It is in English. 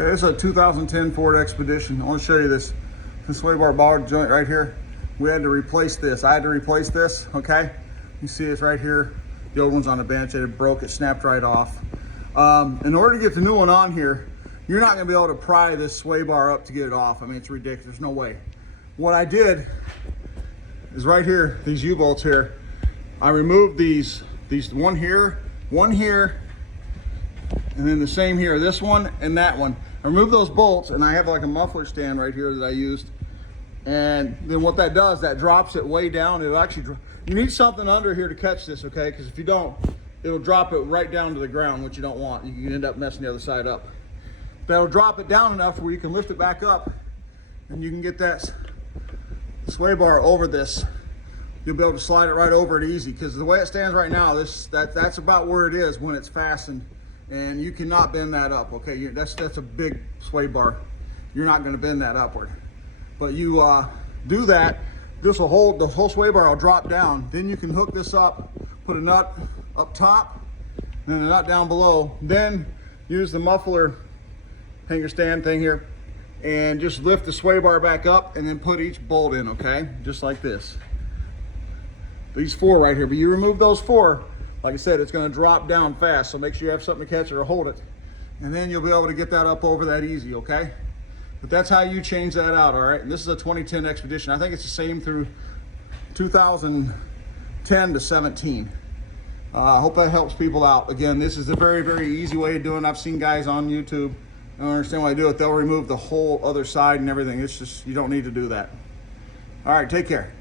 Okay, this is a 2010 Ford Expedition. I want to show you this sway bar bollard joint right here. We had to replace this. I had to replace this, okay? You see it's right here. The old one's on the bench. It broke, it snapped right off. In order to get the new one on here, you're not gonna be able to pry this sway bar up to get it off. I mean, it's ridiculous, there's no way. What I did is right here, these U-bolts here, I removed these one here, and then the same here, this one and that one. I removed those bolts, and I have like a muffler stand right here that I used. And then what that does, that drops it way down. It'll actually, you need something under here to catch this, okay? Because if you don't, it'll drop it right down to the ground, which you don't want. You can end up messing the other side up. That'll drop it down enough where you can lift it back up, and you can get that sway bar over this. You'll be able to slide it right over it easy, because the way it stands right now, that's about where it is when it's fastened, and you cannot bend that up, okay? That's a big sway bar. You're not gonna bend that upward. But you do that, this will hold, the whole sway bar will drop down. Then you can hook this up, put a nut up top, and then a nut down below. Then use the muffler hanger stand thing here, and just lift the sway bar back up, and then put each bolt in, okay? Just like this. These four right here, but you remove those four, like I said, it's gonna drop down fast, so make sure you have something to catch it or hold it. And then you'll be able to get that up over that easy, okay? But that's how you change that out, all right? And this is a 2010 Expedition. I think it's the same through 2010 to 17. I hope that helps people out. Again, this is a very, very easy way of doing it. I've seen guys on YouTube, I don't understand why they do it. They'll remove the whole other side and everything. It's just, you don't need to do that. All right, take care.